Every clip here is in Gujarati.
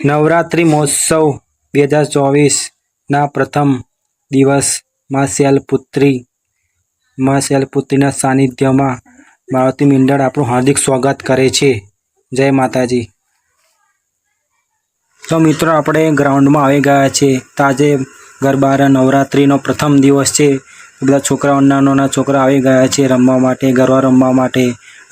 નવરાત્રિ મહોત્સવ 2024ના પ્રથમ દિવસ માં શૈલપુત્રીના સાનિધ્યમાં મારુતિ મંડળ આપણું હાર્દિક સ્વાગત કરે છે. જય માતાજી. તો મિત્રો આપણે ગ્રાઉન્ડમાં આવી ગયા છે. તો આજે ગરબા નવરાત્રિનો પ્રથમ દિવસ છે. બધા છોકરાઓ નાના છોકરા આવી ગયા છે રમવા માટે, ગરબા રમવા માટે.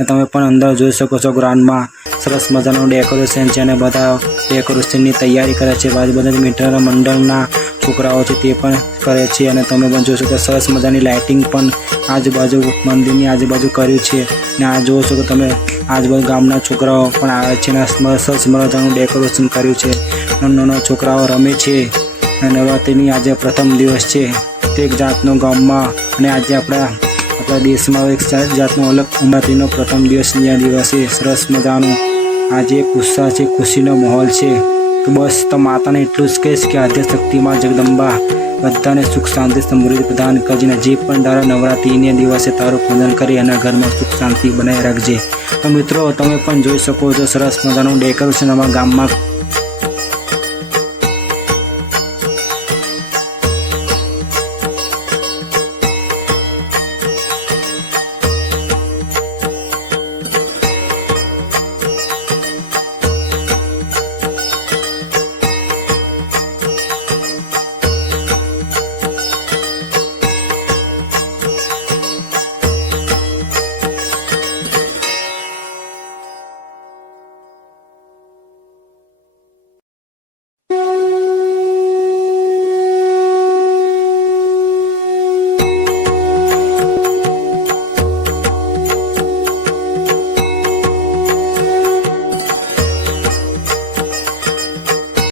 તમે પણ અંદર જોઈ શકો છો ગ્રાઉન્ડમાં સરસ મજાનું ડેકોરેશન છે અને બધા ડેકોરેશનની તૈયારી કરે છે. બધા મંડળના છોકરાઓ છે તે પણ કરે છે અને તમે પણ જોઈ શકો સરસ મજાની લાઇટિંગ પણ આજુબાજુ મંદિરની આજુબાજુ કર્યું છે. અને આ જોઈ શકો તમે આજુબાજુ ગામના છોકરાઓ પણ આવે છે અને સરસ મજાનું ડેકોરેશન કર્યું છે. નાના છોકરાઓ રમે છે. નવરાત્રિની આજે પ્રથમ દિવસ છે. તે એક જાતનો ગામમાં અને આજે આપણા દેશમાં એક જાતનો અલગ નવરાત્રિનો પ્રથમ દિવસે સરસ મજાનું આજે ઉત્સાહ છે, ખુશીનો માહોલ છે. તો બસ તો માતાને એટલું જ કહીશ કે આદ્યશક્તિમાં જગદંબા બધાને સુખ શાંતિ સમૃદ્ધિ પ્રદાન કરજે. જે પણ તારા નવરાત્રિના દિવસે તારું પૂજન કરી અને ઘરમાં સુખ શાંતિ બનાવી રાખજે. તો મિત્રો તમે પણ જોઈ શકો છો સરસ મજાનું ડેકોરેશન અમારા ગામમાં